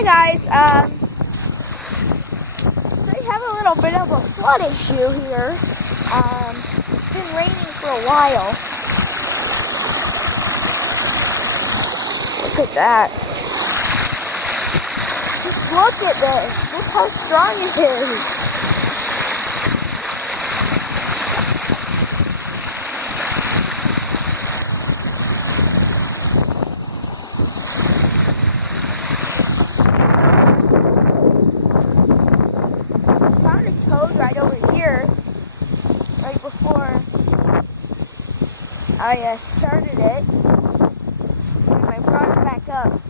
Hi guys, so we have a little bit of a flood issue here. It's been raining for a while. Look at that. Just look at this. Look how strong it is. Toad right over here, right before I started it, and I brought it back up.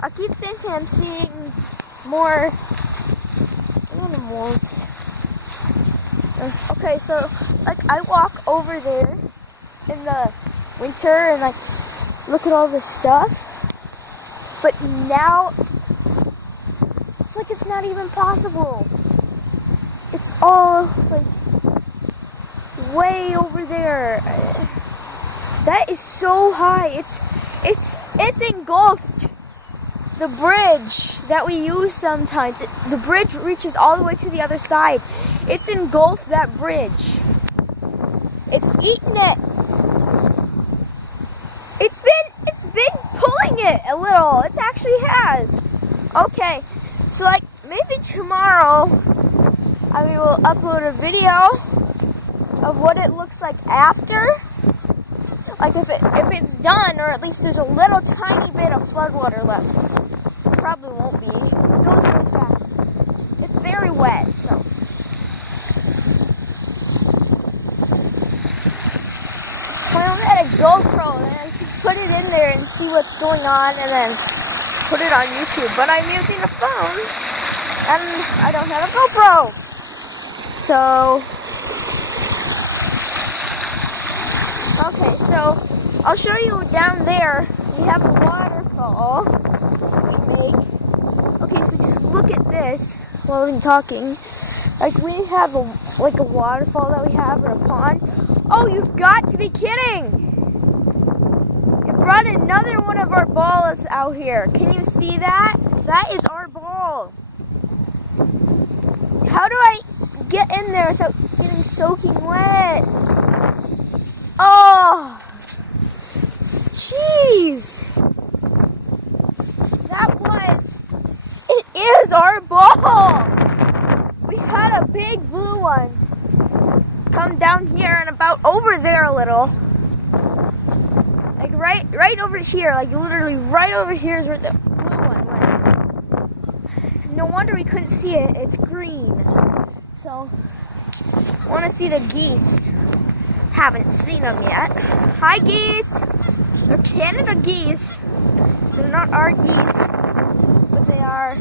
I keep thinking I'm seeing more animals. Okay, so like I walk over there in the winter and like look at all this stuff, but now it's like it's not even possible. It's all like way over there. That is so high. It's engulfed the bridge that we use sometimes. The bridge reaches all the way to the other side. It's engulfed that bridge. It's eaten it. It's been pulling it a little. It actually has. Okay. So like maybe tomorrow I will upload a video of what it looks like after. Like if it's done, or at least there's a little tiny bit of floodwater left. Probably won't be. It goes really fast. It's very wet, so. Well, I had a GoPro and I could put it in there and see what's going on and then put it on YouTube, but I'm using a phone and I don't have a GoPro. So, okay, so I'll show you down there. We have a waterfall that we make. Okay, so just look at this while I'm talking. Like we have a waterfall that we have, or a pond. Oh, you've got to be kidding! Brought another one of our balls out here. Can you see that? That is our ball. How do I get in there without getting soaking wet? Oh, jeez. It is our ball. We had a big blue one come down here and about over there a little. Like right over here, like literally right over here is where the blue one went. No wonder we couldn't see it. It's green. So, I want to see the geese. Haven't seen them yet. Hi geese! They're Canada geese. They're not our geese, but they are.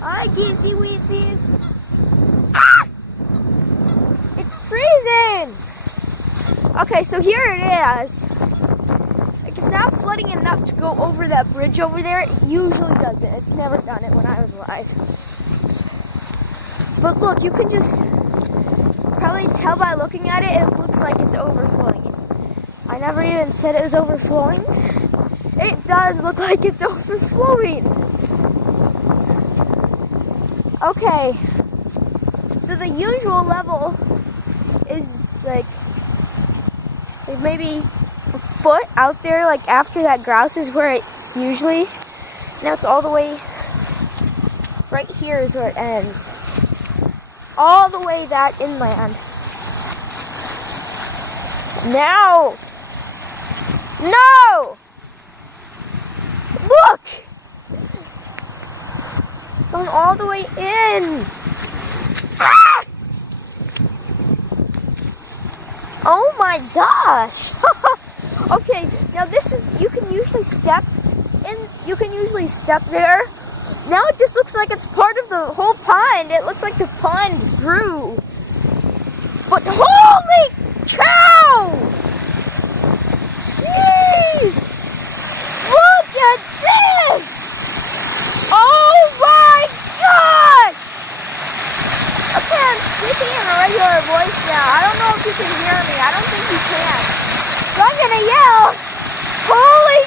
Hi geesey weesies. Ah! It's freezing! Okay, so here it is. Like it's not flooding enough to go over that bridge over there. It usually does it. It's never done it when I was alive. But look, you can just probably tell by looking at it, it looks like it's overflowing. I never even said it was overflowing. It does look like it's overflowing. Okay, so the usual level is like maybe a foot out there, like after that grouse is where it's usually. Now it's all the way right here is where it ends. All the way that inland. Now! No! Look! It's going all the way in. Ah! Oh my gosh! Okay, now this is, you can usually step there. Now it just looks like it's part of the whole pond. It looks like the pond grew. But holy cow! Jeez! Look at this! Oh my gosh! Okay, I'm speaking in a regular voice now. I don't know if you can hear me. I don't think you can. So I'm gonna yell, holy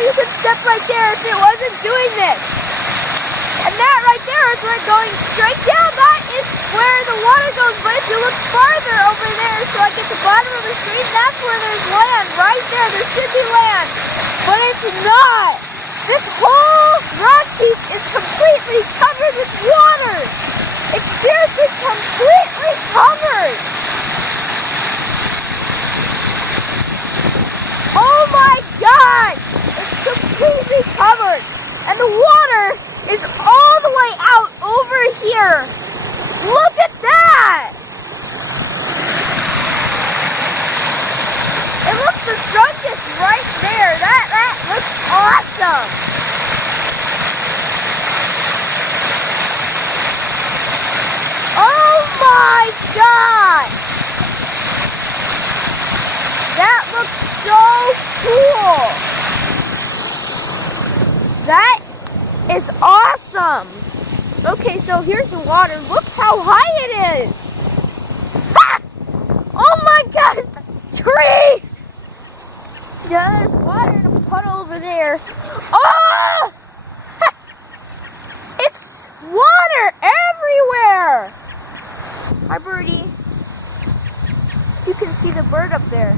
you could step right there if it wasn't doing this. And that right there is where it's going straight down. That is where the water goes. But if you look farther over there, so like at the bottom of the stream, that's where there's land right there. There should be land, but it's not. This whole rock beach is completely covered with water. It's seriously completely covered. Oh my God! It's completely covered. And the water is all the way out over here. Look at that! It looks the strongest right there. That looks awesome. Oh my God! That looks so cool. That is awesome. Okay, so here's the water. Look how high it is. Ah! Oh my gosh, the tree. Yeah, there's water in a puddle over there. Oh! It's water everywhere. Hi, birdie. You can see the bird up there.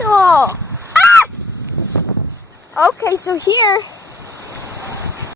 Oh. Ah! Okay, so here